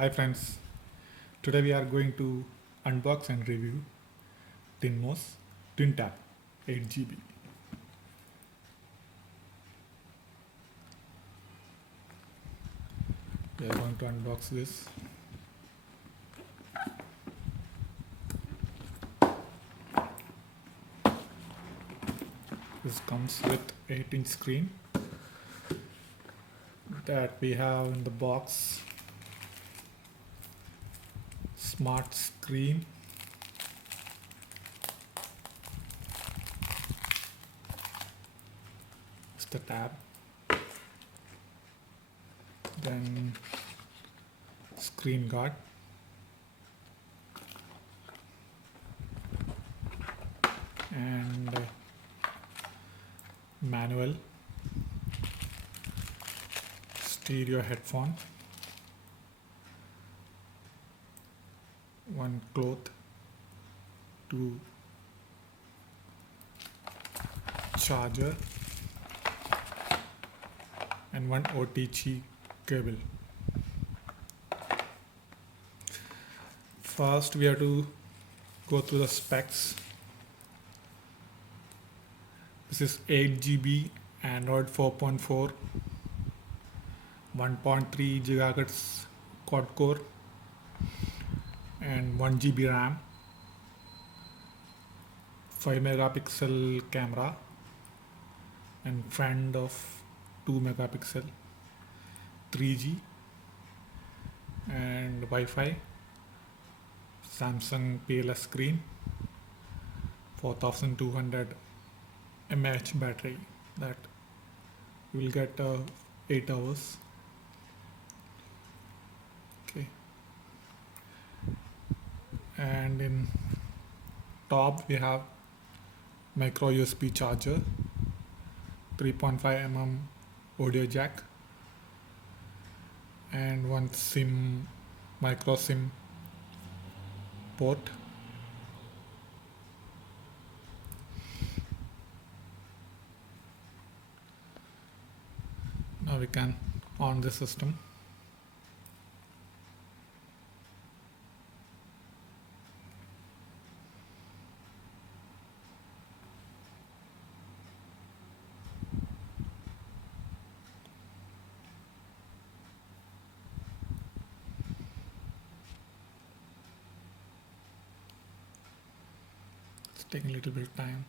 Hi friends, today we are going to unbox and review Twinmos Twintab 8GB. We are going to unbox this. This comes with 8-inch screen that we have in the box. Smart screen, it's the tab, then screen guard, and manual, stereo headphone, one cloth to charger, and one OTG cable. First we have to go through the specs. This is 8GB Android 4.4, 1.3 GHz quad core, and 1GB RAM, 5 megapixel camera, and front of 2 megapixel, 3G, and Wi-Fi, Samsung PLS screen, 4200 mAh battery that you will get 8 hours. Okay, and in top we have micro USB charger, 3.5mm audio jack, and one micro SIM port. Now we can on the system. It's taking a little bit of time.